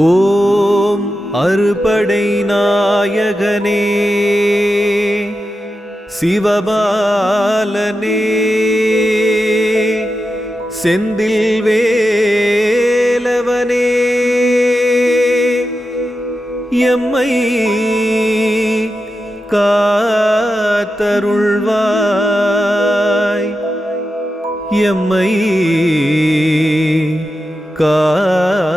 ஓம் அறுபடை நாயகனே சிவபாலனே செந்தில் வேலவனே எம்மை காத்தருள்வாய் எம்மை காத்தருள்வாய்.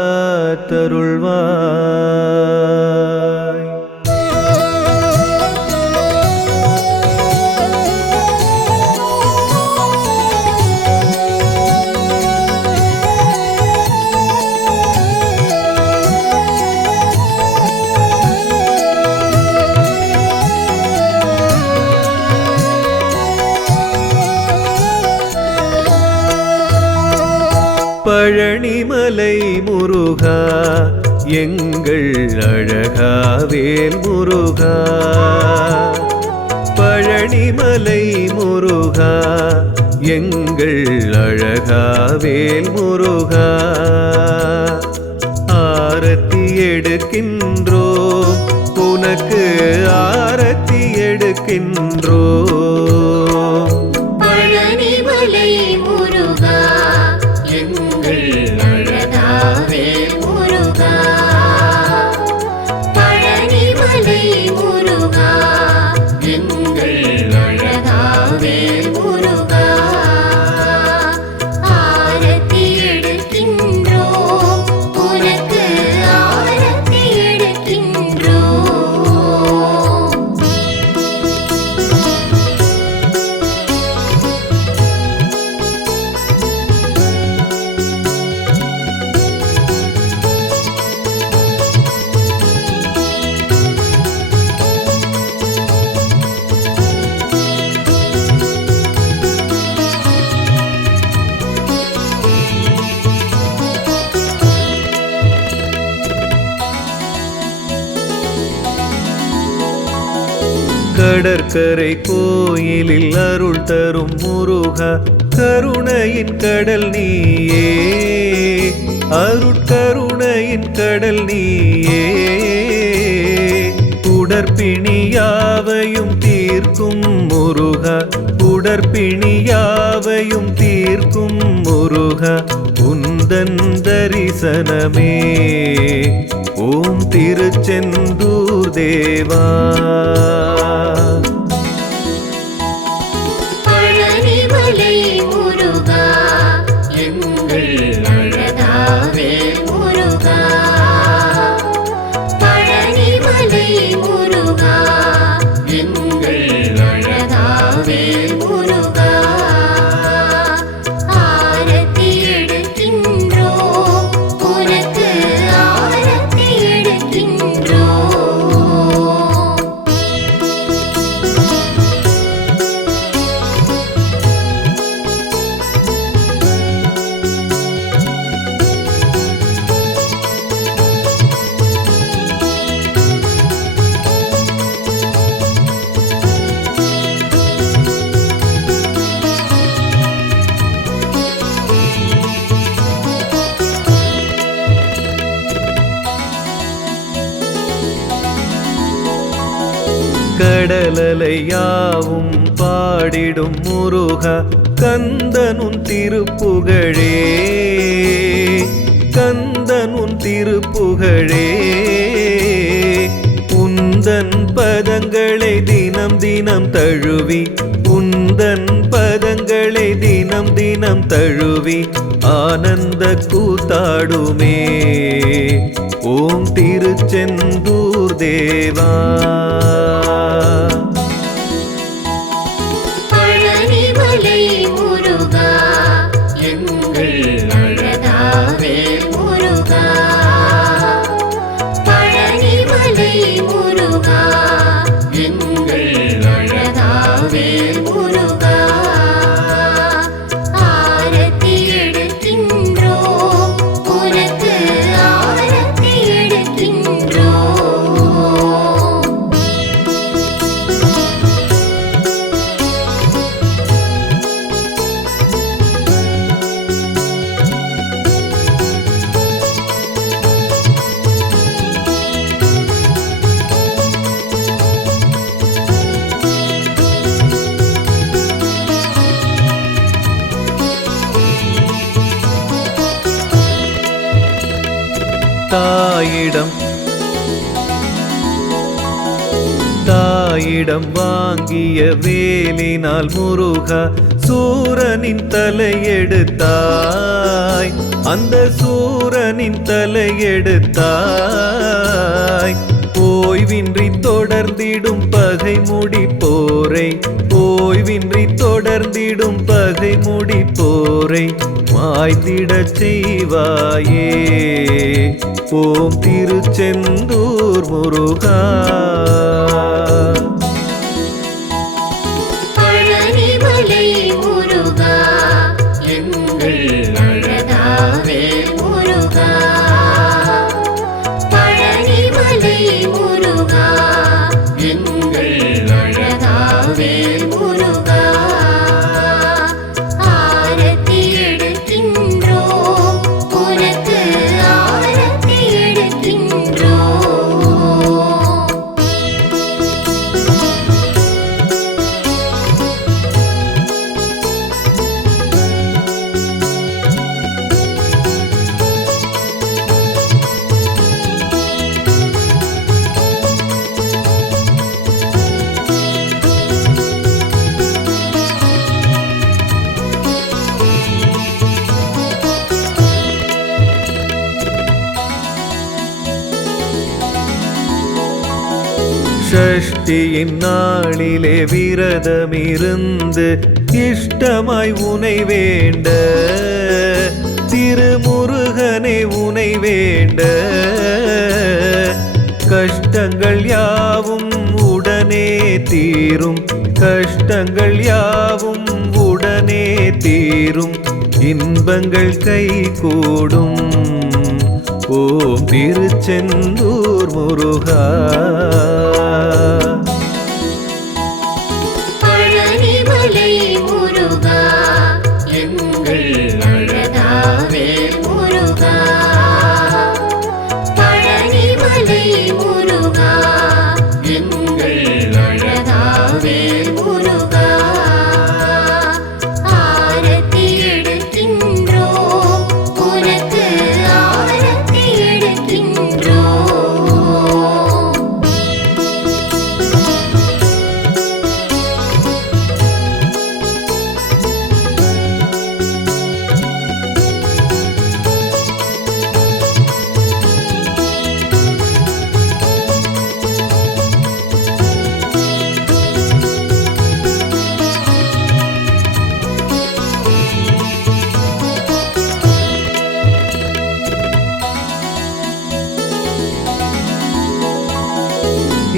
பழனிமலை முருகா எங்கள் அழகா வேல் முருகா, பழனிமலை முருகா எங்கள் அழகா வேல் முருகா, ஆரத்தி எடுக்கின்றோம் உனக்கு ஆரத்தி எடுக்கின்றோம். பழனிமலை முருகா எங்கள் அழகா வேல் முருகா, பழனிமலை முருகா எங்கள் அழகா வேல் முருகா, ஆரத்தி எடுக்கின்றோம் உனக்கு ஆரத்தி எடுக்கின்றோம். கடற்கரை கோயிலில் அருள் தரும் முருகா, கருணையின் கடல் நீயே அருட்கருணையின் கடல் நீயே, உடற்பிணியாவையும் தீர்க்கும் முருகா உடற்பிணியாவையும் தீர்க்கும் முருகா, உந்தன் தரிசனமே ஓம் திருச்செந்தூர் தேவா. பழனிமலை முருகா எங்கள் அழகா வேல் முருகா, பழனிமலை முருகா எங்கள் அழகா வேல் முருகா, ஆரத்தி எடுக்கின்றோம் உனக்கு ஆரத்தி எடுக்கின்றோம். கடலலையாவும் பாடிடும் முருகா, கந்தனுன் திருப்புகழே கந்தனுன் திருப்புகழே, உந்தன் பதங்களை தினம் தினம் தழுவி உந்தன் பதங்களை தினம் தினம் தழுவி ஆனந்த கூத்தாடுமே ஓம் திருச்செந்தூர் தேவா. பழனிமலை முருகா எங்கள் அழகா வேல் முருகா, பழனிமலை முருகா எங்கள் அழகா வேல் முருகா, ஆரத்தி எடுக்கின்றோம் உனக்கு ஆரத்தி எடுக்கின்றோம். தாயிடம் வாங்கிய வேலினால் முருகா சூரனின் தலையெடுத்தாய், அந்த சூரனின் தலையெடுத்தாய். ஓய்வின்றி தொடர்ந்திடும் பகை முடிப்போரை, ஓய்வின்றி தொடர்ந்திடும் பகை முடிப்போரை மாய்த்திடச் செய்வாயே. ஓம் திருச்செந்தூர் முருகா. பழனிமலை முருகா எங்கள் அழகாவே முருகா. பழனிமலை முருகா எங்கள் அழகாவே முருகா. ஆரத்தி எடுக்கின்றோம் உனக்கு ஆரத்தி எடுக்கின்றோம். ஷஷ்டியின் நாளிலே விரதமிருந்து இஷ்டமாய் உனை வேண்ட, திருமுருகனே உனை வேண்ட. கஷ்டங்கள் யாவும் உடனே தீரும், கஷ்டங்கள் யாவும் உடனே தீரும், இன்பங்கள் கைகூடும். ஓம் திருச்செந்தூர் முருகா. பழனிமலை முருகா எங்கள் அழகாவே முருகா. பழனிமலை முருகா எங்கள் அழகாவே முருகா. ஆரத்தி எடுக்கின்றோம் உனக்கு ஆரத்தி எடுக்கின்றோம்.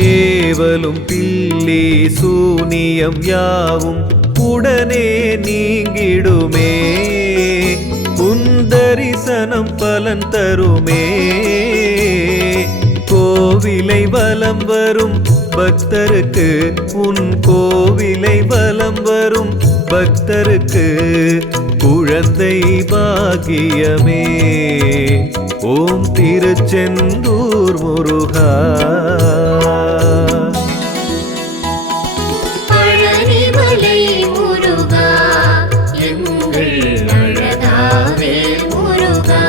ஏவலும் பில்லி சூனியம் யாவும் உடனே நீங்கிடுமே, உன் தரிசனம் பலன் தருமே. கோவிலை வலம் வரும் பக்தருக்கு, உன் கோவிலை வலம் வரும் பக்தருக்கு குழந்தை பாக்கியமே. ஓம் திருச்செந்தூர் முருகா. பழனிமலை முருகா எங்கள் அழகாவே முருகா.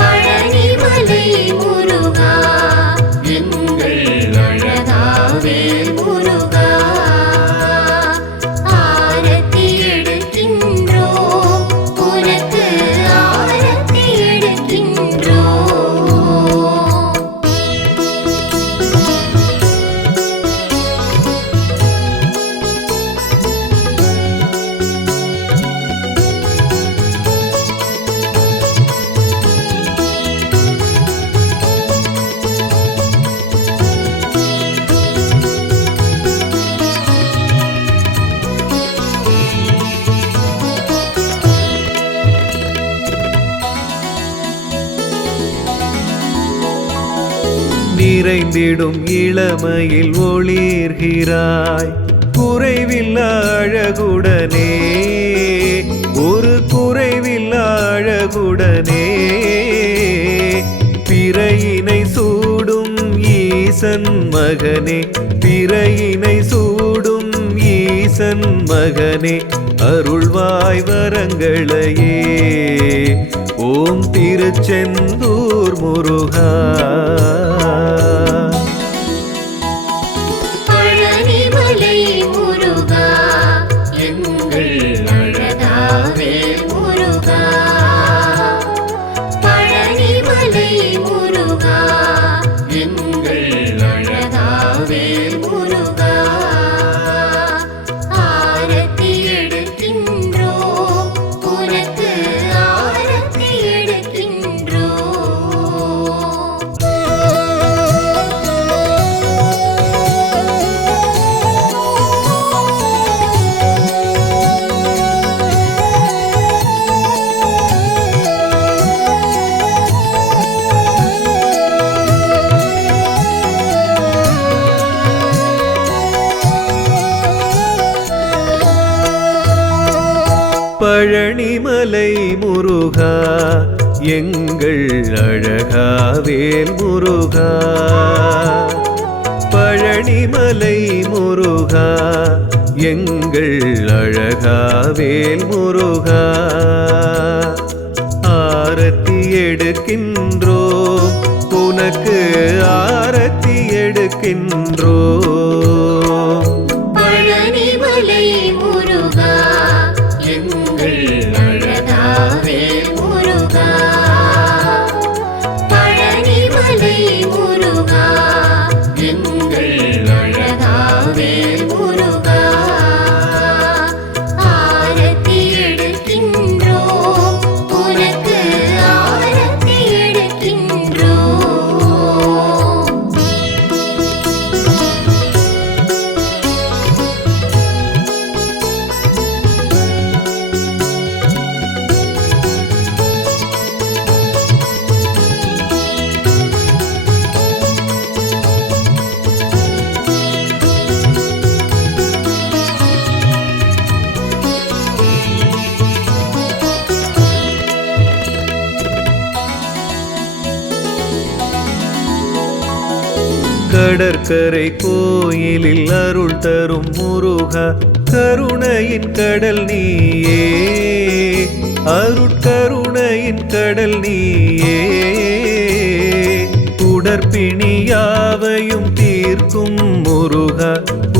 பழனிமலை முருகா எங்கள் அழகாவே முருகா. ஆரத்தி எடுக்கின்றோம் உனக்கு ஆரத்தி எடுக்கின்றோம். நிறைந்திடும் இளமையில் ஒளிர்கிறாய், குறைவில்லா அழகுடனே, ஒரு குறைவில்லா அழகுடனே. பிறையினை சூடும் ஈசன் மகனே, பிறையினை சூடும் ஈசன் மகனே, அருள்வாய் வரங்களையே. ஓம் திருச்செந்தூர் முருகா. பழனிமலை முருகா எங்கள் அழகாவேல் முருகா. பழனிமலை முருகா எங்கள் அழகாவேல் முருகா. ஆரத்தி எடுக்கின்றோம் உனக்கு ஆரத்தி எடுக்கின்றோம். பழனிமலை முருகா எங்கள் அழகாவேல் முருகா. பழனிமலை முருகா எங்கள் அழகாவேல் முருகா. ஆரத்தி எடுக்கின்றோம் உனக்கு ஆரத்தி எடுக்கின்றோம். பழனிமலை முருகா எங்கள் அழகாவேல் முருகா. பழனிமலை முருகா எங்கள் அழகாவேல் முருகா. ஆரத்தி எடுக்கின்றோம் உனக்கு ஆரத்தி எடுக்கின்றோம். கடற்கரை கோயிலில் அருள் தரும் முருகா. கருணையின் கடல் நீயே அருட்கருணையின் கடல் நீயே. உடற்பிணியாவையும் தீர்க்கும் முருகா.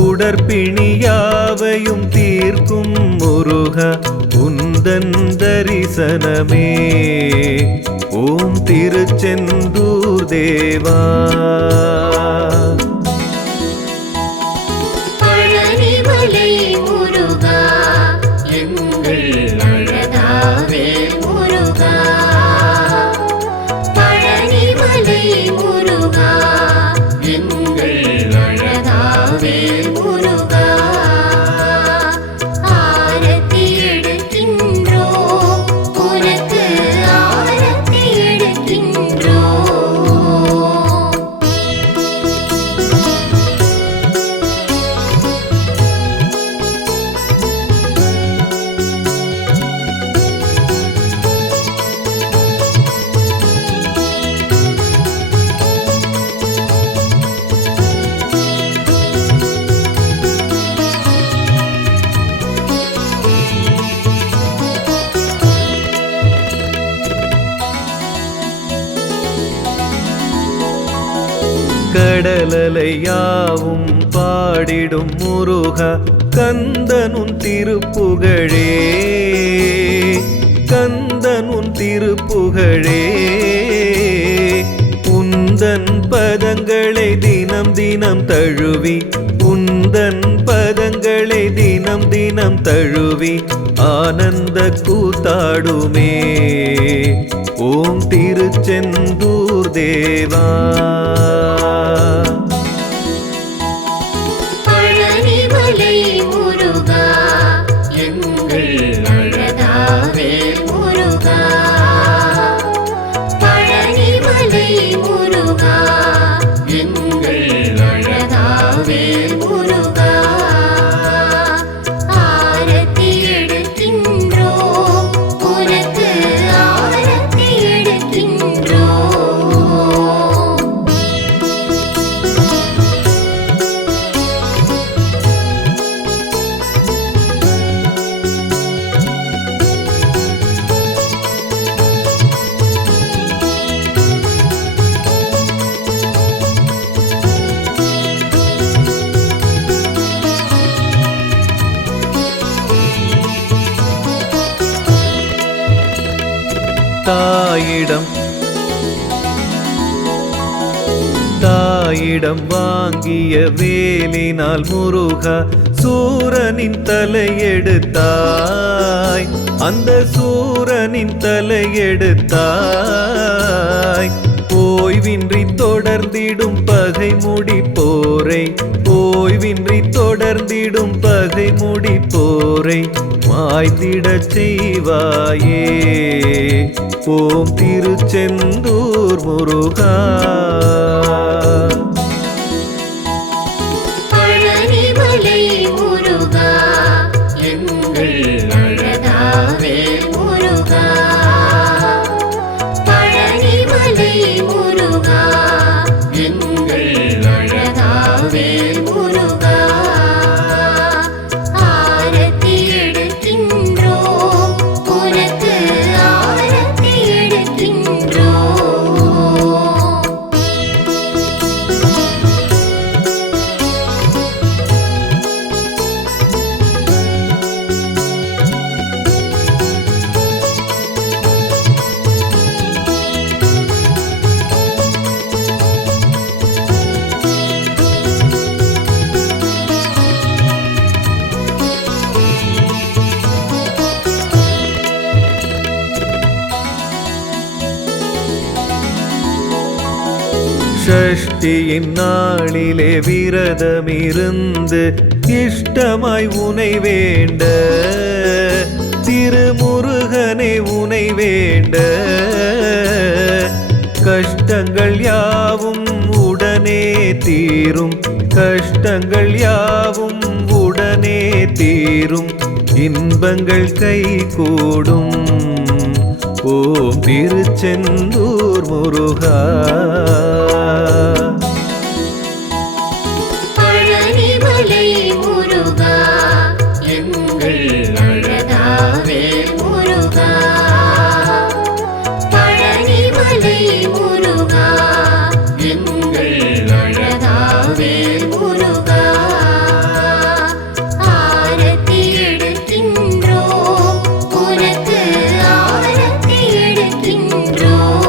உடற்பிணியாவையும் தீர்க்கும் முருகா. உந்தன் தரிசனமே ஓம் திருச்செந்தூர் தேவா. பழனிமலை முருகா எங்கள் அழகாவேல் முருகா. பழனிமலை முருகா எங்கள் அழகாவேல் முருகா. ஆரத்தி எடுக்கின்றோம் உனக்கு ஆரத்தி எடுக்கின்றோம். கடலலையாவும் பாடிடும் முருகா. கந்தனுன் திருப்புகழே கந்தனுன் திருப்புகழே. உந்தன் பதங்களை தினம் தினம் தழுவி உந்தன் பதங்களை தினம் தினம் தழுவி ஆனந்த கூத்தாடுமே ஓம் திருச்செந்தூர் தேவா. பழனிமலை முருகா எங்கள் அழகாவேல் முருகா. பழனிமலை முருகா எங்கள் அழகாவேல் முருகா. ஆரத்தி எடுக்கின்றோம் உனக்கு ஆரத்தி எடுக்கின்றோம். தாயிடம் வாங்கிய வேலினால் முருகா சூரனின் தலையெடுத்தாய், அந்த சூரனின் தலையெடுத்தாய். ஓய்வின்றி தொடர்ந்திடும் பகை முடிப்போரை, ஓய்வின்றி தொடர்ந்திடும் பகை முடிப்போரை மாய்த்திடச் செய்வாயே. ஓம் திருச்செந்தூர் முருகா. பழனிமலை முருகா எங்கள் அழகாவே முருகா. பழனிமலை முருகா எங்கள் அழகாவே முருகா. ஆரத்தி எடுக்கின்றோம் உனக்கு ஆரத்தி எடுக்கின்றோம். ஷஷ்டியின் நாளிலே விரதமிருந்து இஷ்டமாய் உனை வேண்ட, திருமுருகனை உனை வேண்ட. கஷ்டங்கள் யாவும் உடனே தீரும், கஷ்டங்கள் யாவும் உடனே தீரும், இன்பங்கள் கைகூடும். ஓம் திருச்செந்தூர் முருகா. பழனிமலை முருகா எங்கள் அழகாவே முருகா. பழனிமலை முருகா எங்கள் அழகாவே முருகா. ஆரத்தி எடுக்கின்றோம் உனக்கு ஆரத்தி எடுக்கின்றோம்.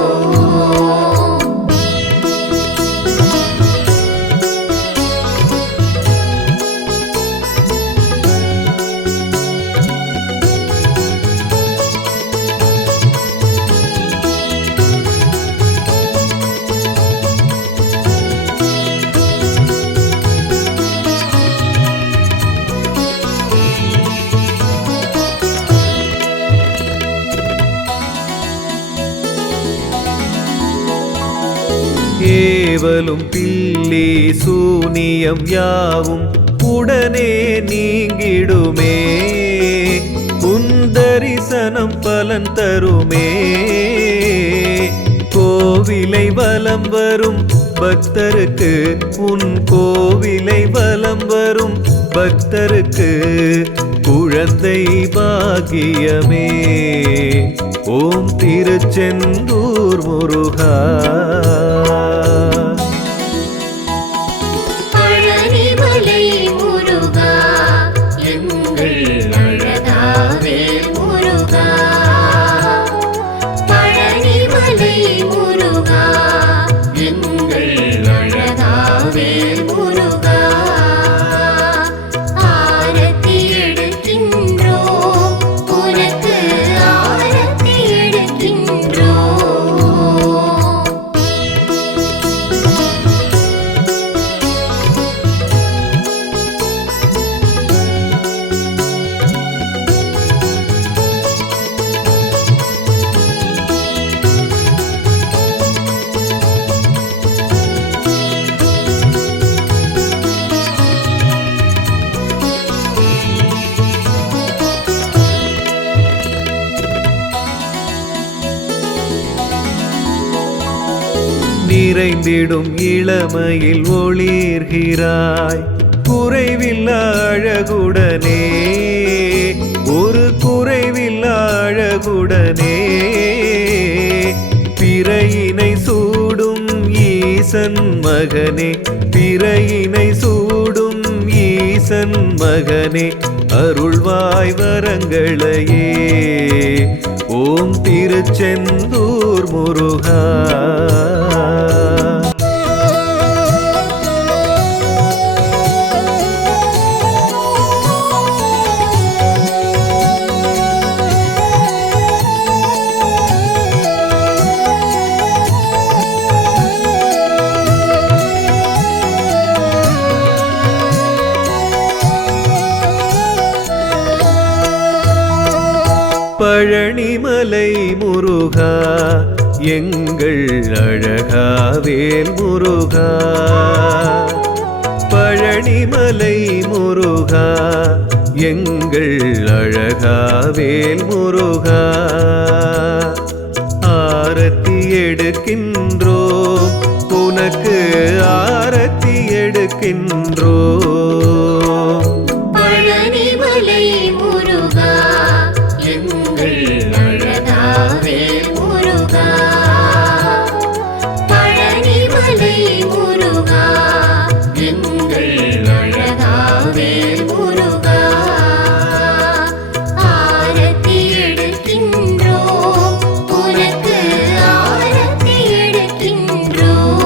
ஏவலும் பில்லி சூனியம் யாவும் உடனே நீங்கிடுமே, உன் தரிசனம் பலன் தருமே. கோவிலை வலம் வரும் பக்தருக்கு, உன் கோவிலை வலம் வரும் பக்தருக்கு குழந்தை பாக்கியமே. ஓம் திருச்செந்தூர் முருகா. பழனிமலை முருகா எங்கள் அழகாவே முருகா. பழனிமலை முருகா எங்கள் அழகாவே முருகா. ஆரத்தி எடுக்கின்றோம் உனக்கு ஆரத்தி எடுக்கின்றோம். நிறைந்திடும் இளமையில் ஒளிர்கிறாய், குறைவில்லா அழகுடனே, ஒரு குறைவில்லா அழகுடனே. பிறையினை சூடும் ஈசன் மகனே, பிறையினை சூடும் ஈசன் மகனே, அருள்வாய் வரங்களையே. ஓம் திருச்செந்தூர் முருகா. பழனிமலை முருகா எங்கள் அழகா வேல் முருகா. பழனிமலை முருகா எங்கள் அழகா வேல் முருகா. ஆரத்தி எடுக்கின்றோம் உனக்கு ஆரத்தி எடுக்கின்றோம். பழனிமலை முருகா எங்கள் அழகா வேல் முருகா. பழனிமலை முருகா எங்கள் அழகா வேல் முருகா. ஆரத்தி எடுக்கின்றோம் உனக்கு ஆரத்தி எடுக்கின்றோம்.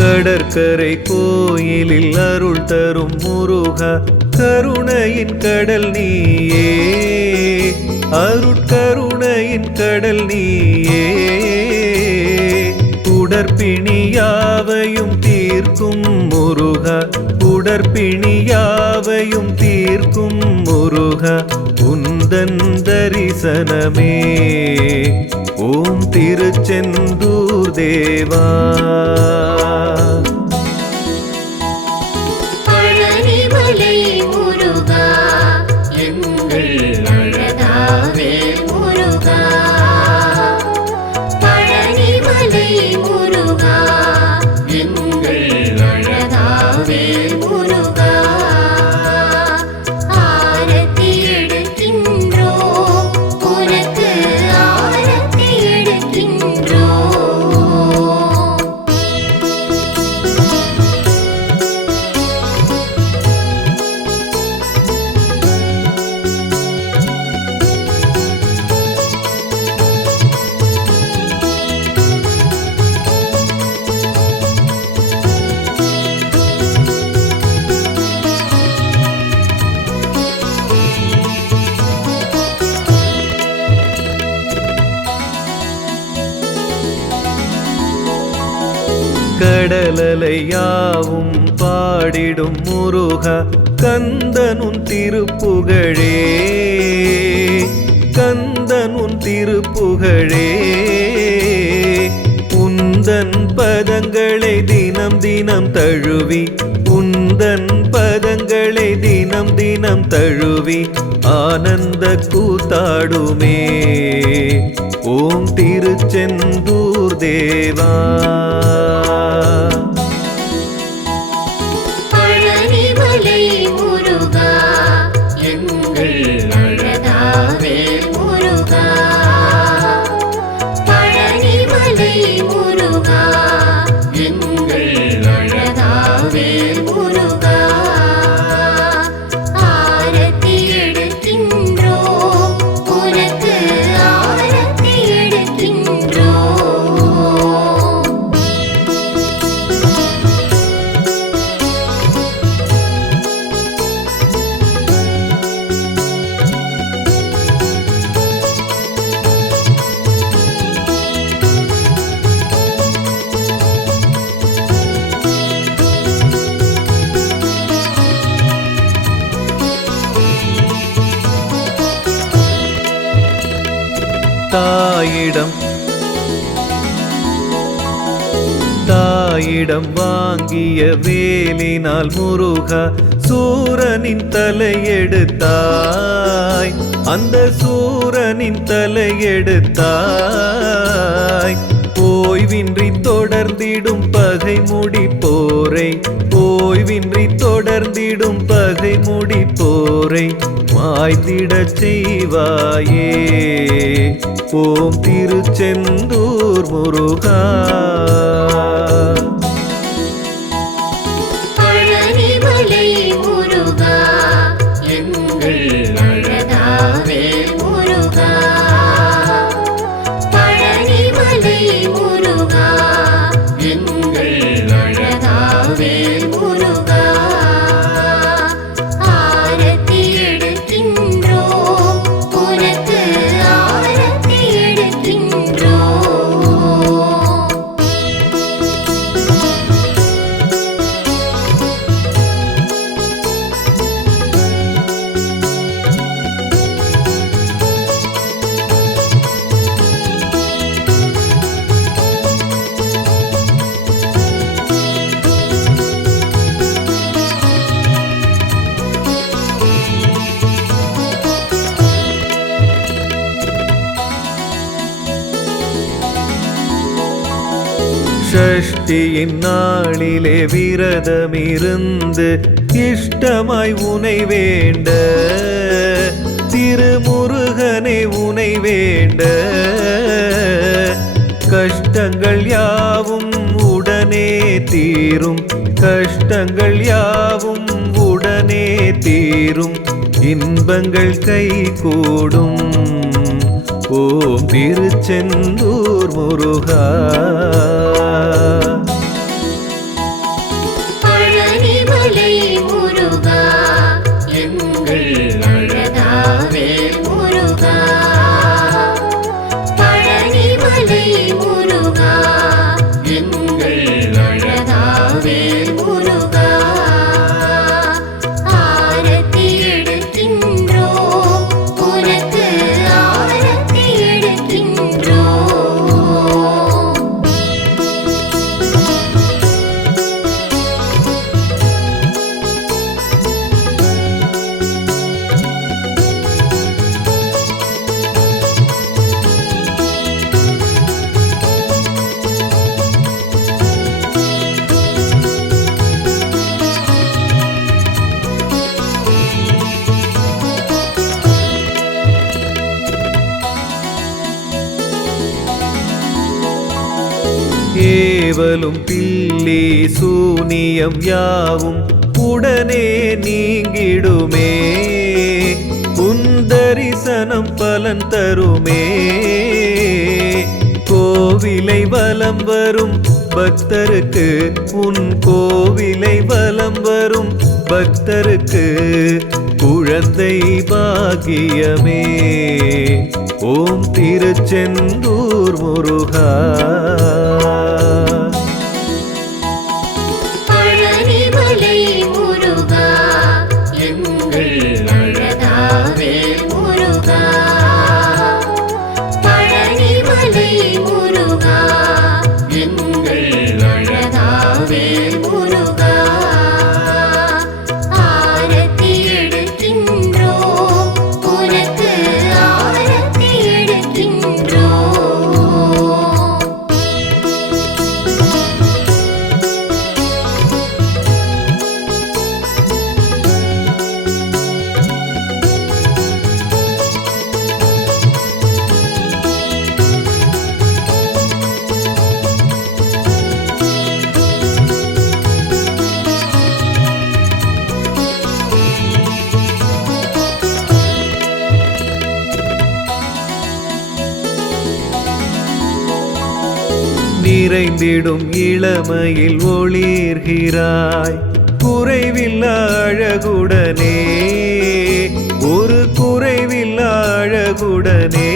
கடற்கரை கோயிலில் அருள் தரும் முருகா கருணையின் கடல் நீயே. அருட்கருணையின் கடல் நீயே. உடற்பிணியாவையும் தீர்க்கும் முருகா. உடற்பிணியாவையும் தீர்க்கும் முருகா. உந்தன் தரிசனமே ஓம் திருச்செந்தூர் தேவா. பழனிமலை முருகா எங்கள் அழகா வேல் முருகா. பழனிமலை முருகா எங்கள் அழகா வேல் முருகா. ஆரத்தி எடுக்கின்றோம் உனக்கு ஆரத்தி எடுக்கின்றோம். கடலலையாவும் பாடிடும் முருகா கந்தனுன் திருப்புகழே. கந்தனுன் திருப்புகழே. உந்தன் பதங்களை தினம் தினம் தழுவி. உந்தன் பதங்களை தினம் தினம் தழுவி ஆனந்த கூத்தாடுமே ஓம் திருச்செந்தூர் தேவா. பழனிமலை முருகா எங்கள் அழகா வேல் முருகா. பழனிமலை முருகா எங்கள் அழகா வேல் முருகா. ஆரத்தி எடுக்கின்றோம் உனக்கு ஆரத்தி எடுக்கின்றோம். தாயிடம் தாயிடம் வாங்கிய வேலினால் முருகா சூரனின் தலையெடுத்தாய், அந்த சூரனின் தலையெடுத்தாய். ஓய்வின்றி தொடர்ந்திடும் பகை முடிப்போரை, ஓய்வின்றி தொடர்ந்திடும் பகை முடிப்போரை மாய்த்திடச் செய்வாயே. ஓம் திருச்செந்தூர் முருகா. பழனிமலை முருகா எங்கள் அழகாவே முருகா. பழனிமலை முருகா எங்கள் அழகாவே முருகா. ஆரத்தி எடுக்கின்றோம் உனக்கு ஆரத்தி எடுக்கின்றோம். ஷஷ்டியின் நாளிலே விரதமிருந்து இஷ்டமாய் உனை வேண்ட, திருமுருகனை உனை வேண்ட. கஷ்டங்கள் யாவும் உடனே தீரும், கஷ்டங்கள் யாவும் உடனே தீரும், இன்பங்கள் கைகூடும். ஓம் திருச்செந்தூர் முருகா. பழனிமலை முருகா எங்கள் அழகாவே முருகா. பழனிமலை முருகா எங்கள் அழகாவே முருகா. ஆரத்தி எடுக்கின்றோம் உனக்கு ஆரத்தி எடுக்கின்றோம். ஏவலும் பில்லி சூனியம் யாவும் உடனே நீங்கிடுமே, உன் தரிசனம் பலன் தருமே. கோவிலை வலம் வரும் பக்தருக்கு, உன் கோவிலை வலம் வரும் பக்தருக்கு குழந்தை பாக்கியமே. ஓம் திருச்செந்தூர் முருகா. பழனிமலை முருகா எங்கள் அழகாவே முருகா. பழனிமலை முருகா எங்கள் அழகாவே முருகா. ஆரத்தி எடுக்கின்றோம் உனக்கு ஆரத்தி எடுக்கின்றோம். நிறைந்திடும் இளமையில் ஒளிர்கிறாய், குறைவில்லா அழகுடனே, ஒரு குறைவில்லா அழகுடனே.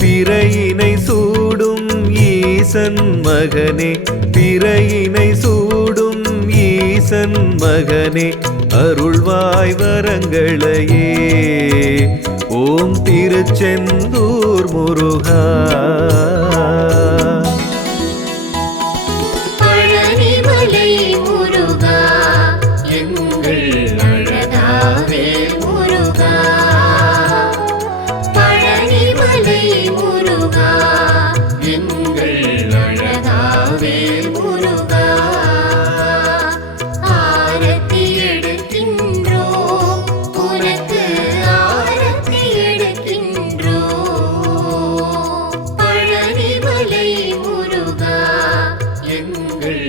பிறையினை சூடும் ஈசன் மகனே, பிறையினை சூடும் ஈசன் மகனே, அருள்வாய் வரங்களையே. ஓம் திருச்செந்தூர் முருகா. பழனிமலை முருகா எங்கள் அழகாவே முருகா பழனிமலை முருகா எங்கள் அழகாவே முருகா ஆரத்தி எடுக்கின்றோம் உனக்கு ஆரத்தி எடுக்கின்றோம் பழனிமலை முருகா எங்கள்